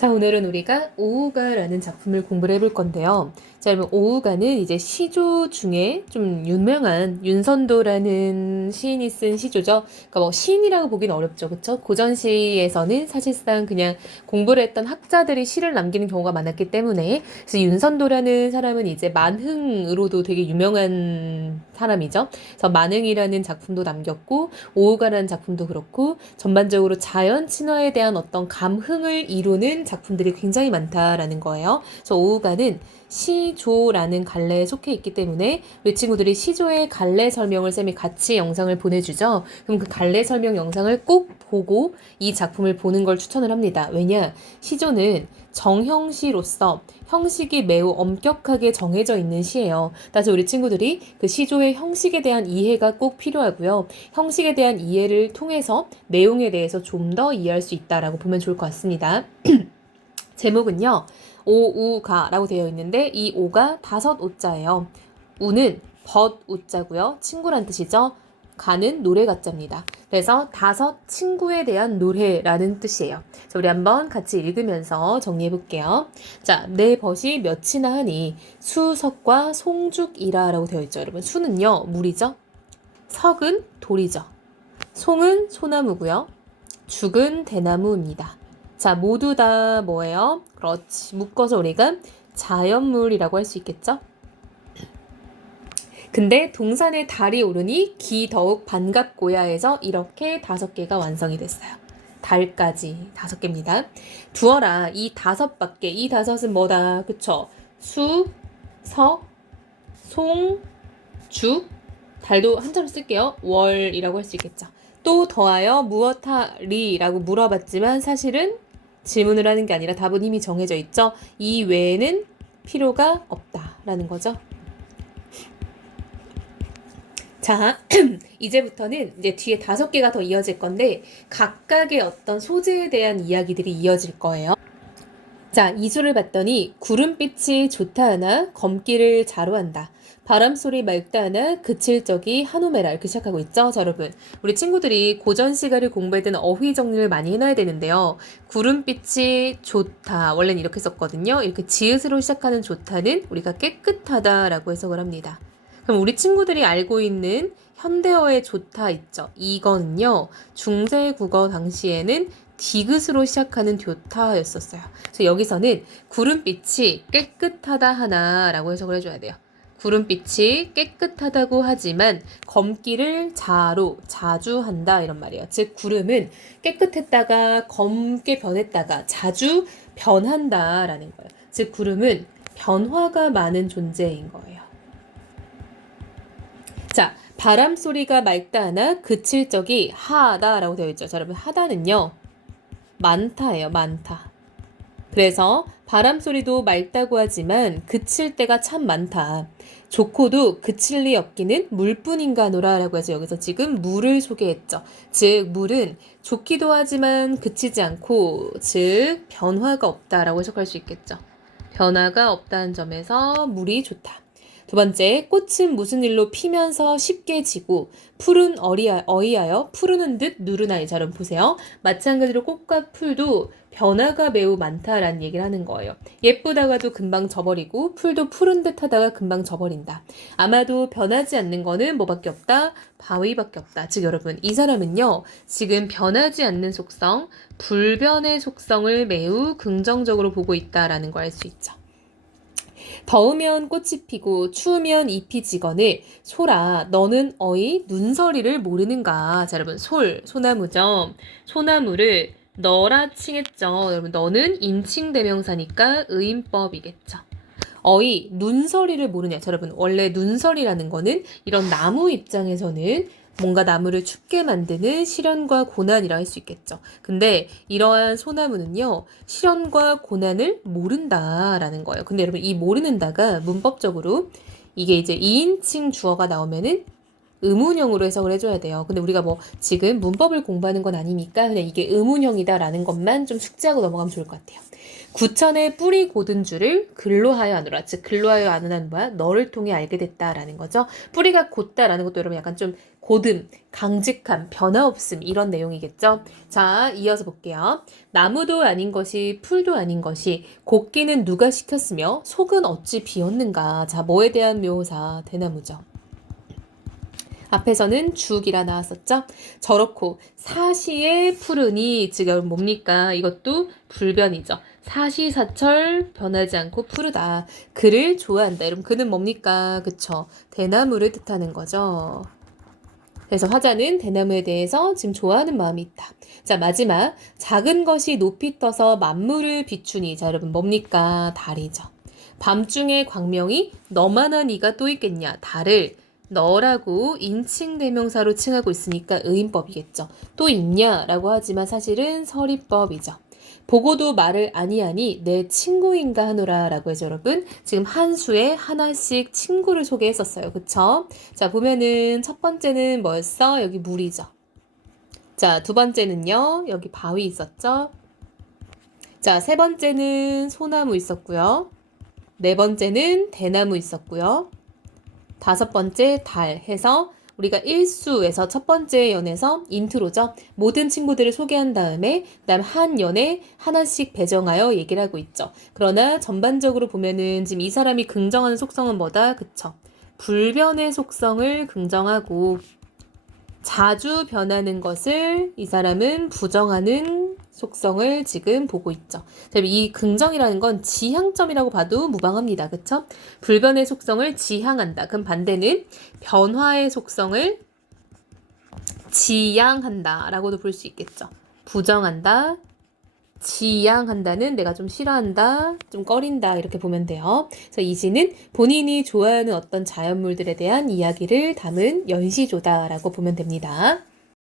자, 오늘은 우리가 오우가라는 작품을 공부를 해볼 건데요. 자, 여러분, 오우가는 이제 시조 중에 좀 유명한 윤선도라는 시인이 쓴 시조죠. 그러니까 뭐 시인이라고 보기는 어렵죠. 그쵸? 고전시에서는 사실상 그냥 공부를 했던 학자들이 시를 남기는 경우가 많았기 때문에 그래서 윤선도라는 사람은 이제 만흥으로도 되게 유명한 사람이죠. 그래서 만흥이라는 작품도 남겼고 오우가라는 작품도 그렇고 전반적으로 자연 친화에 대한 어떤 감흥을 이루는 작품들이 굉장히 많다라는 거예요. 그래서 오우가는 시조라는 갈래에 속해 있기 때문에 우리 친구들이 시조의 갈래 설명을 쌤이 같이 영상을 보내주죠. 그럼 그 갈래 설명 영상을 꼭 보고 이 작품을 보는 걸 추천을 합니다. 왜냐? 시조는 정형시로서 형식이 매우 엄격하게 정해져 있는 시예요. 따라서 우리 친구들이 그 시조의 형식에 대한 이해가 꼭 필요하고요. 형식에 대한 이해를 통해서 내용에 대해서 좀 더 이해할 수 있다라고 보면 좋을 것 같습니다. 제목은요. 오우가라고 되어 있는데 이 오가 다섯 오자예요. 우는 벗우자고요. 친구란 뜻이죠. 가는 노래 가자입니다. 그래서 다섯 친구에 대한 노래라는 뜻이에요. 자, 우리 한번 같이 읽으면서 정리해 볼게요. 자, 내 벗이 몇이나 하니 수석과 송죽이라라고 되어 있죠. 여러분, 수는요 물이죠. 석은 돌이죠. 송은 소나무고요. 죽은 대나무입니다. 자, 모두 다 뭐예요? 그렇지. 묶어서 우리가 자연물이라고 할 수 있겠죠? 근데 동산에 달이 오르니 기 더욱 반갑고야 해서 이렇게 5개가 완성이 됐어요. 달까지 5개입니다. 두어라 이 5밖에 이 5은 뭐다? 그쵸? 수, 석, 송, 죽, 달도 한자로 쓸게요. 월이라고 할 수 있겠죠. 또 더하여 무엇하리라고 물어봤지만 사실은 질문을 하는 게 아니라 답은 이미 정해져 있죠. 이 외에는 필요가 없다라는 거죠. 자, 이제부터는 이제 뒤에 5개가 더 이어질 건데 각각의 어떤 소재에 대한 이야기들이 이어질 거예요. 자, 2주를 봤더니 구름빛이 좋다 하나 검기를 자로한다. 바람소리 맑다 하나 그칠 적이 한오매라 이렇게 시작하고 있죠. 자, 여러분 우리 친구들이 고전 시가를 공부할 때는 어휘 정리를 많이 해놔야 되는데요. 구름빛이 좋다 원래는 이렇게 썼거든요. 이렇게 지읒으로 시작하는 좋다는 우리가 깨끗하다라고 해석을 합니다. 그럼 우리 친구들이 알고 있는 현대어의 좋다 있죠. 이거는요. 중세국어 당시에는 디귿으로 시작하는 교타였었어요. 그래서 여기서는 구름빛이 깨끗하다 하나라고 해석을 해줘야 돼요. 구름빛이 깨끗하다고 하지만 검기를 자주 한다 이런 말이에요. 즉 구름은 깨끗했다가 검게 변했다가 자주 변한다라는 거예요. 즉 구름은 변화가 많은 존재인 거예요. 자, 바람 소리가 맑다 하나 그칠 적이 하다라고 되어 있죠. 자, 여러분 하다는요. 많다예요. 많다. 그래서 바람 소리도 맑다고 하지만 그칠 때가 참 많다. 좋고도 그칠 리 없기는 물뿐인가노라 라고 해서 여기서 지금 물을 소개했죠. 즉 물은 좋기도 하지만 그치지 않고 즉 변화가 없다라고 해석할 수 있겠죠. 변화가 없다는 점에서 물이 좋다. 두 번째, 꽃은 무슨 일로 피면서 쉽게 지고 풀은 어이하여 푸르는 듯 누르나이. 자, 여러분 보세요. 마찬가지로 꽃과 풀도 변화가 매우 많다라는 얘기를 하는 거예요. 예쁘다가도 금방 져버리고 풀도 푸른 듯 하다가 금방 져버린다. 아마도 변하지 않는 거는 뭐밖에 없다? 바위밖에 없다. 즉 여러분 이 사람은요. 지금 변하지 않는 속성, 불변의 속성을 매우 긍정적으로 보고 있다라는 걸 알 수 있죠. 더우면 꽃이 피고 추우면 잎이 지거늘 소라 너는 어이 눈서리를 모르는가. 자, 여러분 소나무죠. 소나무를 너라 칭했죠. 여러분 너는 인칭대명사니까 의인법이겠죠. 어이 눈서리를 모르냐. 자, 여러분 원래 눈서리라는 거는 이런 나무 입장에서는 뭔가 나무를 춥게 만드는 시련과 고난이라 할 수 있겠죠. 근데 이러한 소나무는요. 시련과 고난을 모른다라는 거예요. 근데 여러분 이 모르는다가 문법적으로 이게 이제 2인칭 주어가 나오면은 의문형으로 해석을 해줘야 돼요. 근데 우리가 뭐 지금 문법을 공부하는 건 아니니까 그냥 이게 의문형이다라는 것만 좀 숙지하고 넘어가면 좋을 것 같아요. 구천의 뿌리 고든 줄을 근로하여 아노라. 즉 근로하여 아는 한 뭐야? 너를 통해 알게 됐다라는 거죠. 뿌리가 곧다라는 것도 여러분 약간 좀 고듬, 강직함, 변화없음 이런 내용이겠죠. 자, 이어서 볼게요. 나무도 아닌 것이 풀도 아닌 것이 곡기는 누가 시켰으며 속은 어찌 비었는가. 자, 뭐에 대한 묘사 대나무죠. 앞에서는 죽이라 나왔었죠. 저렇고 사시에 푸르니 지금 뭡니까? 이것도 불변이죠. 사시사철 변하지 않고 푸르다. 그를 좋아한다. 여러분 그는 뭡니까? 그쵸? 대나무를 뜻하는 거죠. 그래서 화자는 대나무에 대해서 지금 좋아하는 마음이 있다. 자, 마지막 작은 것이 높이 떠서 만물을 비추니. 자, 여러분 뭡니까? 달이죠. 밤중에 광명이 너만한 이가 또 있겠냐. 달을 너라고 인칭 대명사로 칭하고 있으니까 의인법이겠죠. 또 있냐라고 하지만 사실은 서리법이죠. 보고도 말을 아니하니 내 친구인가 하노라 라고 해서 여러분 지금 한 수에 하나씩 친구를 소개했었어요. 그쵸? 자, 보면은 첫 번째는 뭐였어? 여기 물이죠. 자, 두 번째는요. 여기 바위 있었죠? 자, 세 번째는 소나무 있었고요. 네 번째는 대나무 있었고요. 다섯 번째 달 해서 우리가 1수에서 첫 번째 연에서 인트로죠. 모든 친구들을 소개한 다음에 그다음 한 연에 하나씩 배정하여 얘기를 하고 있죠. 그러나 전반적으로 보면은 지금 이 사람이 긍정하는 속성은 뭐다? 그쵸? 불변의 속성을 긍정하고 자주 변하는 것을 이 사람은 부정하는 속성을 지금 보고 있죠. 이 긍정이라는 건 지향점이라고 봐도 무방합니다. 그쵸? 불변의 속성을 지향한다. 그럼 반대는 변화의 속성을 지향한다 라고도 볼 수 있겠죠. 부정한다, 지향한다는 내가 좀 싫어한다, 좀 꺼린다 이렇게 보면 돼요. 그래서 이 시는 본인이 좋아하는 어떤 자연물들에 대한 이야기를 담은 연시조다라고 보면 됩니다.